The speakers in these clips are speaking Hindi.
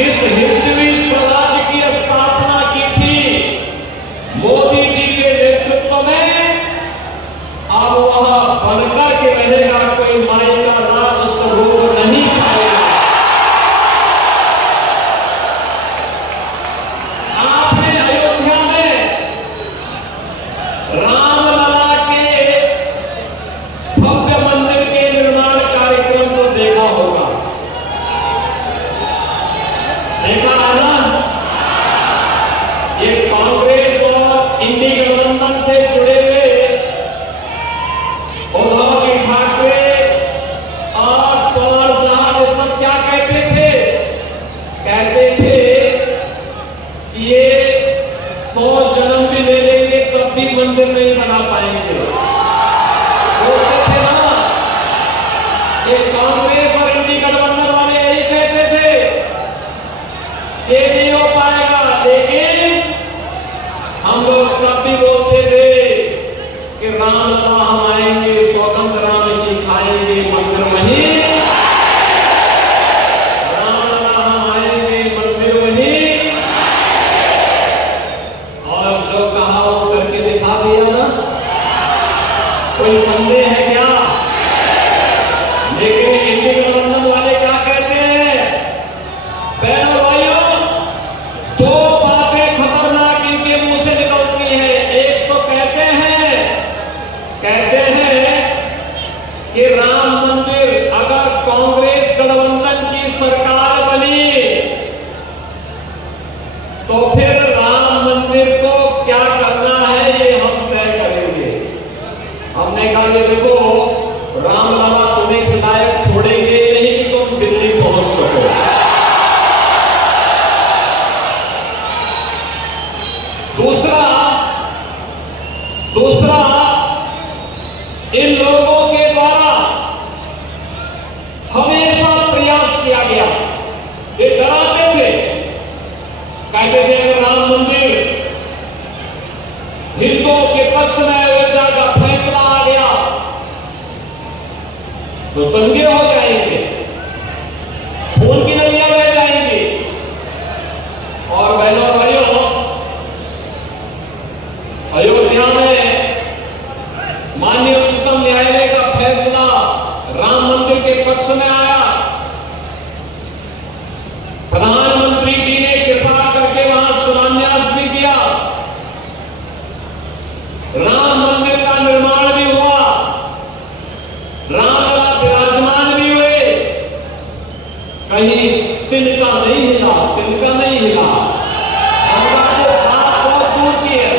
जिस हिंदवी स्वराज की स्थापना की थी मोदी जी के नेतृत्व में, अब वह बनकर के रहेगा, कोई माई का लाल उसको रोक नहीं पाएगा। आपने अयोध्या में रामलला के भव्य मंदिर के निर्माण कार्यक्रम को देखा होगा, देखा है ना? ये कांग्रेस और इंडी गठबंधन से जुड़े हुए उद्धव जी ठाकरे और पवार साहब ये सब क्या कहते थे? कहते थे कि ये 100 जन्म भी ले लेंगे तब भी मंदिर नहीं बना पाएंगे। बोलते थे ना, ये कांग्रेस और इंडी गठबंधन वाले यही कहते थे, ये नहीं हो पाएगा। लेकिन हम लोग तब भी बोलते थे कि रामलला हम आएंगे, सौगंध राम की खाएंगे, मंदिर वहीं, रामलला हम आएंगे, मंदिर वहीं, और जो कहा वो करके दिखा दिया ना। कोई संदेह है क्या? लेकिन इंडी गठबंधन वाले क्या कहते हैं? बहनों भाइयों, दो बातें खतरनाक इनके मुंह से निकलती हैं। एक तो कहते हैं कि राम मंदिर अगर कांग्रेस गठबंधन की सरकार बनी तो फिर राम मंदिर को क्या करना है ये हम तय करेंगे। हमने कहा कि देखो, रामलला तुम्हें इस लायक छोड़ेंगे नहीं कि तुम दिल्ली पहुंच सको। दूसरा इन लोगों के द्वारा हमेशा प्रयास किया गया, ये डराते थे, कहते थे अगर राम मंदिर हिंदुओं के पक्ष में अयोध्या का फैसला आ गया तो दंगे हो जाएंगे, खून की नदियां बह जाएंगी। और बहनों और भाइयों, अयोध्या में माननीय उच्चतम न्यायालय का फैसला राम मंदिर के पक्ष में आया। प्रधानमंत्री जी ने कृपा करके वहां शिलान्यास भी किया, राम मंदिर का निर्माण भी हुआ, रामलला विराजमान भी हुए, कहीं तिनका नहीं हिला, तिनका नहीं हिला। बात बहुत दूर की है।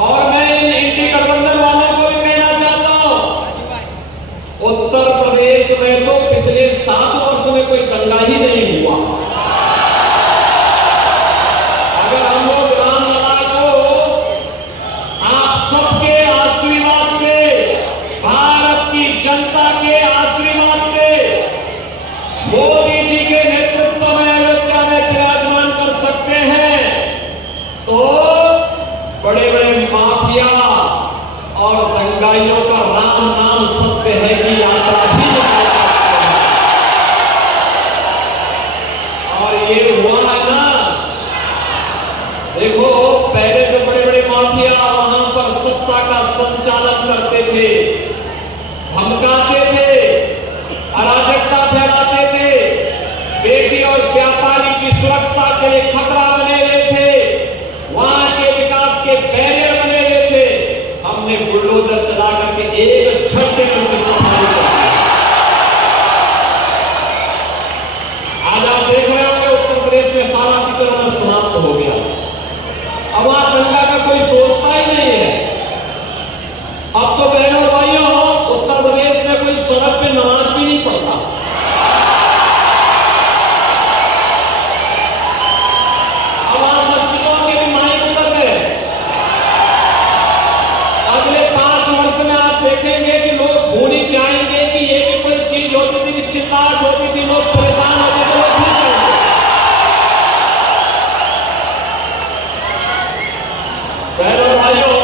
और मैं इन इंडी गठबंधन वालों को भी कहना चाहता हूं, उत्तर प्रदेश में तो पिछले 7 वर्ष में कोई दंगा ही नहीं हुआ। अगर हम लोग रामलला को आप सबके आशीर्वाद से, भारत की जनता के आशीर्वाद से, मोदी जी के नेतृत्व में अयोध्या में विराजमान कर सकते हैं, तो बड़े बड़े माफिया और दंगाइयों का राम नाम सत्य है कि यात्रा भी निकाल सकते हैं। और ये हुआ है ना, देखो पहले जो बड़े बड़े माफिया वहां पर सत्ता का संचालन करते थे, धमकाते थे, अराजकता फैलाते थे, बेटी और व्यापारी की सुरक्षा के लिए खतरा बने हुए थे, वहां के विकास के बैरियर बने हुए थे, हमने बुलडोजर चला करके एक झटके में उनकी सफाई कर दी। आज आप देख रहे होंगे उत्तर प्रदेश में सारा अतिक्रमण समाप्त हो गया। अब वहां दंगा का कोई सोचता ही नहीं है। अब तो बहनों और भाइयों, उत्तर प्रदेश में कोई सड़क पे नमाज भी नहीं पढ़ता। अब आप मस्जिदों के भी माइक उतर गए। अगले 5 वर्ष में आप देखेंगे कि लोग भूल ही जाएंगे कि ये भी कोई चीज होती थी, कि चिल्लाहट होती थी, लोग परेशान होते थे, लोग भूल जाएंगे। बहनों और भाइयों,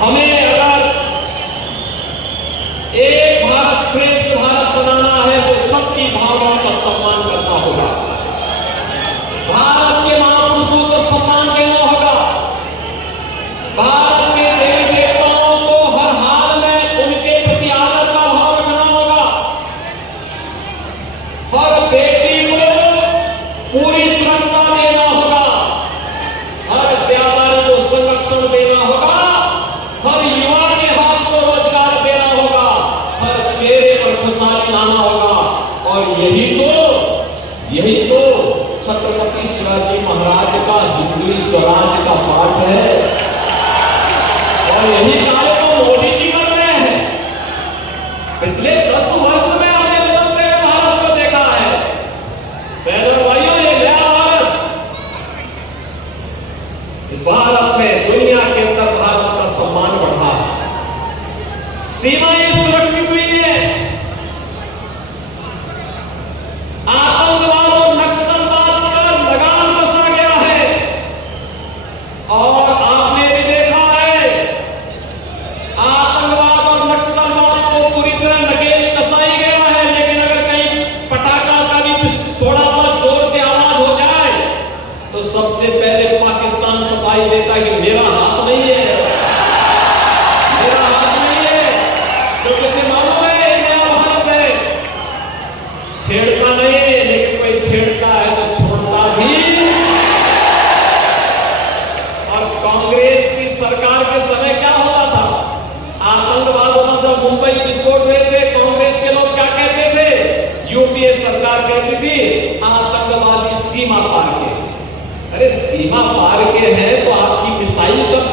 हमें अगर एक भारत श्रेष्ठ भारत बनाना है वो सबकी भावनाओं का सम्मान करना होगा। भारत के महापुरुषों को सम्मान देना होगा। भारत के देवी देवताओं को हर हाल में उनके प्रति आदर का भाव रखना होगा। हर बेटी को पूरी सुरक्षा देना होगा। हर व्यापारी को संरक्षण देना होगा। हर युवा के हाथ को रोजगार देना होगा। हर चेहरे पर खुशहाली लाना होगा। और यही तो छत्रपति शिवाजी महाराज का हिंदवी स्वराज का पाठ है। और यही कार्य तो मोदी जी कर रहे हैं। पिछले 10 वर्ष में हमने बदलते हुए भारत को देखा है। बहनों भाइयों, ये नया भारत, इस भारत में दुनिया के अंदर भारत का सम्मान बढ़ा, सीमाएं सुरक्षित हुई है, आतंकवाद और नक्सलवाद का लगाम कसा गया है। और आपने भी देखा है, आतंकवाद और नक्सलवाद को पूरी तरह नकेल कसाई गया है। लेकिन अगर कहीं पटाखा का भी थोड़ा सा जोर से आवाज हो जाए तो सबसे पहले पाकिस्तान सफाई देता है कि मेरा हाथ नहीं है, मेरा हाथ नहीं है। तो किसी मालूम है नया भारत है, छेड़ता नहीं है, लेकिन कोई छेड़ता है तो छोड़ता भी। और कांग्रेस की सरकार के समय क्या होता था? आतंकवाद होता था, मुंबई विस्फोट हुए थे, कांग्रेस के लोग क्या कहते थे? यूपीए सरकार कहती थी आतंकवादी सीमा पार के। अरे सीमा पार के हैं तो आपकी मिसाइल कब